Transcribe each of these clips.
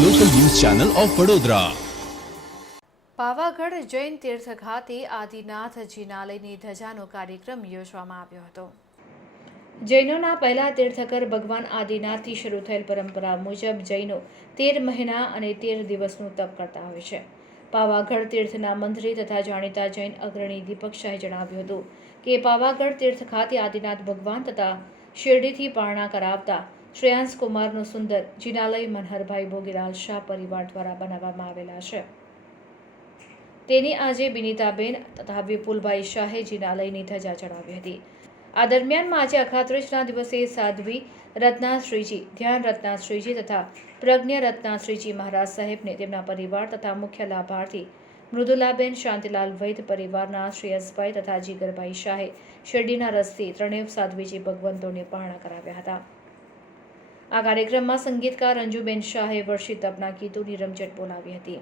Channel of Vadodara. Pavagadh Jain તીર્થ ખાતે આદિનાથ જિનાલયની ધજાનો કાર્યક્રમ યોજવામાં આવ્યો હતો. જૈનોના પહેલા તીર્થકર ભગવાન આદિનાથથી શરૂ થયેલ પરંપરા મુજબ જૈનો તેર મહિના અને તેર દિવસનું તપ કરતા હોય છે. પાવાગઢ તીર્થના મંત્રી તથા જાણીતા જૈન અગ્રણી દીપક શાહે જણાવ્યું હતું કે પાવાગઢ તીર્થ ખાતે આદિનાથ ભગવાન તથા શિરડીથી પારણા કરાવતા શ્રેયાંશ કુમારનું સુંદર જિનાલય મનહરભાઈ ભોગીલાલ શાહ પરિવાર દ્વારા બનાવવામાં આવેલા છે. તેની આજે બિનિતાબેન તથા વિપુલભાઈ શાહે જિનાલયની ધજા ચડાવી હતી. આ દરમિયાનમાં આજે અખાત્રીજના દિવસે સાધ્વી રત્નાશ્રીજી, ધ્યાન રત્નાશ્રીજી તથા પ્રજ્ઞ રત્નાશ્રીજી મહારાજ સાહેબને તેમના પરિવાર તથા મુખ્ય લાભાર્થી મૃદુલાબેન શાંતિલાલ વૈદ પરિવારના શ્રેયસભાઈ તથા જીગરભાઈ શાહે શેરડીના રસ્તે ત્રણેય સાધ્વીજી ભગવંતોને પારણા કરાવ્યા હતા. આ કાર્યક્રમમાં સંગીતકાર અંજુબેન શાહે વર્ષિત તપના ગીતોની રમઝટ બોલાવી હતી.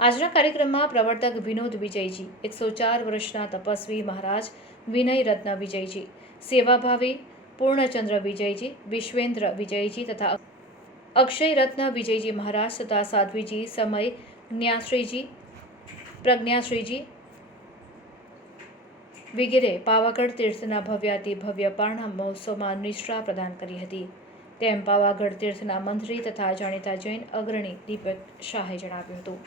આજના કાર્યક્રમમાં પ્રવર્તક વિનોદ વિજયજી, એકસો ચાર વર્ષના તપસ્વી મહારાજ વિનય રત્ન વિજયજી, સેવાભાવી પૂર્ણચંદ્ર વિજયજી, વિશ્વેન્દ્ર વિજયજી તથા અક્ષય રત્ન વિજયજી મહારાજ તથા સાધ્વીજી, સમય જ્ઞાશ્રીજી પ્રજ્ઞાશ્રીજી વગેરે પાવાગઢ તીર્થના ભવ્યાતિ ભવ્ય પારણા મહોત્સવમાં નિષ્ઠા પ્રદાન કરી હતી. તેમ પાવાગઢ તીર્થના મંત્રી તથા જાણીતા જૈન અગ્રણી દીપક શાહે જણાવ્યું હતું.